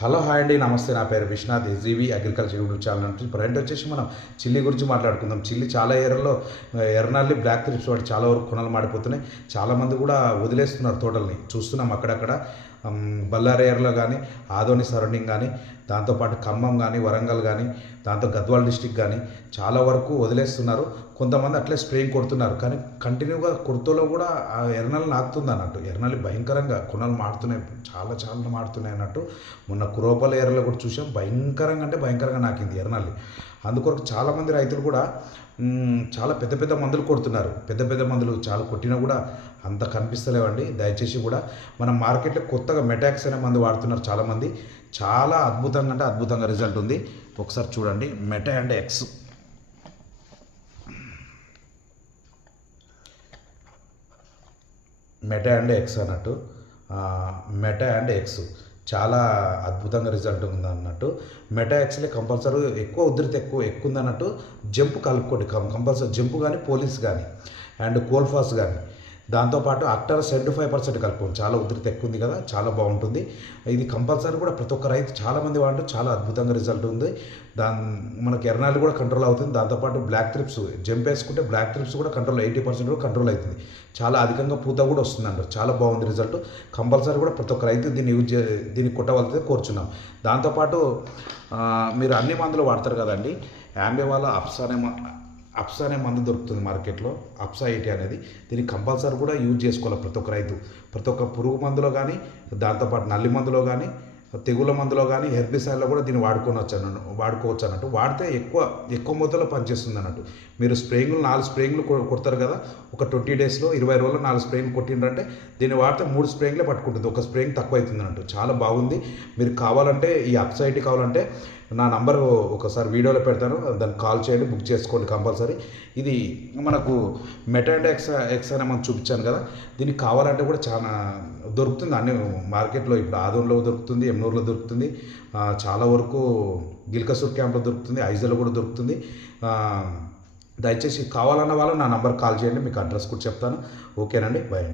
Hello hi అండి, నమస్తే. నా పేరు Vishwanath, SGV agriculture YouTube channel నుంచి. ఇప్పుడు వచ్చేసి మనం చిల్లి గురించి మాట్లాడుకుందాం. చిల్లి చాలా ఏరియాలో ఎర్రనల్లి, బ్లాక్ థ్రిప్స్ వాటి చాలా వరకు కొనలు మాడిపోతున్నాయి. చాలామంది కూడా వదిలేస్తున్నారు తోటల్ని, చూస్తున్నాం అక్కడక్కడ. బళ్ళారి ఏరియాలో కానీ, ఆదోని సరౌండింగ్ కానీ, దాంతోపాటు ఖమ్మం కానీ, వరంగల్ కానీ, దాంతో గద్వాల్ డిస్టిక్ కానీ చాలా వరకు వదిలేస్తున్నారు. కొంతమంది అట్లే స్ప్రేయింగ్ కొడుతున్నారు, కానీ కంటిన్యూగా కుర్తలో కూడా ఆ ఎర్రనల్లి నాకుతుంది అన్నట్టు. ఎర్రనల్లి భయంకరంగా కొనలు మాడుతున్నాయి, చాలా చాలా మాడుతున్నాయి అన్నట్టు. మొన్న కురోపల ఏరియాలో కూడా చూసాం, భయంకరంగా అంటే భయంకరంగా నాకింది ఎర్రనల్లి. అందుకొరకు చాలామంది రైతులు కూడా చాలా పెద్ద పెద్ద మందులు కొడుతున్నారు. పెద్ద పెద్ద మందులు చాలా కొట్టినా కూడా అంత కనిపిస్తలేవండి. దయచేసి కూడా మనం మార్కెట్లో కొత్తగా మెటాక్స్ అనే మందు వాడుతున్నారు చాలామంది. చాలా అద్భుతంగా అంటే అద్భుతంగా రిజల్ట్ ఉంది. ఒకసారి చూడండి, meta and X. Meta and X అన్నట్టు. మెటా అండ్ ఎక్స్ చాలా అద్భుతంగా రిజల్ట్ ఉంది అన్నట్టు. మెటా ఎక్స్లే కంపల్సరీ ఎక్కువ ఉధృతి ఎక్కువ ఉంది అన్నట్టు. జంప్ కలుపుకోండి కంపల్సరీ, జంప్ కానీ, పోలీస్ కానీ, అండ్ కోల్ఫాస్ కానీ. దాంతోపాటు అక్టర్ 75% కలుపుకోండి. చాలా ఉధృతి ఎక్కువ ఉంది కదా, చాలా బాగుంటుంది ఇది. కంపల్సరీ కూడా ప్రతి ఒక్క రైతు చాలామంది వాడు చాలా అద్భుతంగా రిజల్ట్ ఉంది. మనకి ఎర్రనల్లి కూడా కంట్రోల్ అవుతుంది. దాంతోపాటు బ్లాక్ థ్రిప్స్ జంప్ వేసుకుంటే బ్లాక్ థ్రిప్స్ కూడా కంట్రోల్ 80% కూడా కంట్రోల్ అవుతుంది. చాలా అధికంగా పూత కూడా వస్తుంది అంటారు. చాలా బాగుంది రిజల్ట్. కంపల్సరీ కూడా ప్రతి ఒక్క రైతు దీన్ని కొట్టవలసి కోరుచున్నాం. దాంతోపాటు మీరు అన్ని మందులు వాడతారు కదండి. యాంబే వాళ్ళ అప్సా అనే మందు దొరుకుతుంది మార్కెట్లో, అప్సా 80 అనేది. దీన్ని కంపల్సరీ కూడా యూజ్ చేసుకోవాలి ప్రతి ఒక్క రైతు. ప్రతి ఒక్క పురుగు మందులో కానీ, దాంతోపాటు నల్లి మందులో కానీ, తెగుల మందులో కానీ, హెర్బిసైడ్లో కూడా దీన్ని వాడుకోవచ్చు అన్నట్టు. వాడితే ఎక్కువ మొత్తంలో పనిచేస్తుంది అన్నట్టు. మీరు స్ప్రేయింగ్లు 4 స్ప్రేయింగ్లు కొడతారు కదా, ఒక 20 డేస్లో 20 రోజుల్లో 4 స్ప్రేయింగ్ కొట్టిండ్రంటే దీన్ని వాడితే 3 స్ప్రేయింగ్లే పట్టుకుంటుంది. ఒక స్ప్రేయింగ్ తక్కువ అవుతుంది అన్నట్టు. చాలా బాగుంది. మీరు కావాలంటే ఈ అప్సైటీ కావాలంటే నా నంబర్ ఒకసారి వీడియోలో పెడతాను, దాన్ని కాల్ చేయండి, బుక్ చేసుకోండి కంపల్సరీ. ఇది మనకు మెటా అండ్ ఎక్స్ అనే మనం చూపించాను కదా, దీనికి కావాలంటే కూడా చాలా దొరుకుతుంది అన్ని మార్కెట్లో. ఇప్పుడు ఆదోన్లో దొరుకుతుంది, ఎమ్నూరులో దొరుకుతుంది, చాలా వరకు గిల్కసూర్ క్యాంప్లో దొరుకుతుంది, ఐజాలో కూడా దొరుకుతుంది. దయచేసి కావాలన్న వాళ్ళు నా నంబర్ కాల్ చేయండి, మీకు అడ్రస్ కూడా చెప్తాను. ఓకేనండి, బాయ్.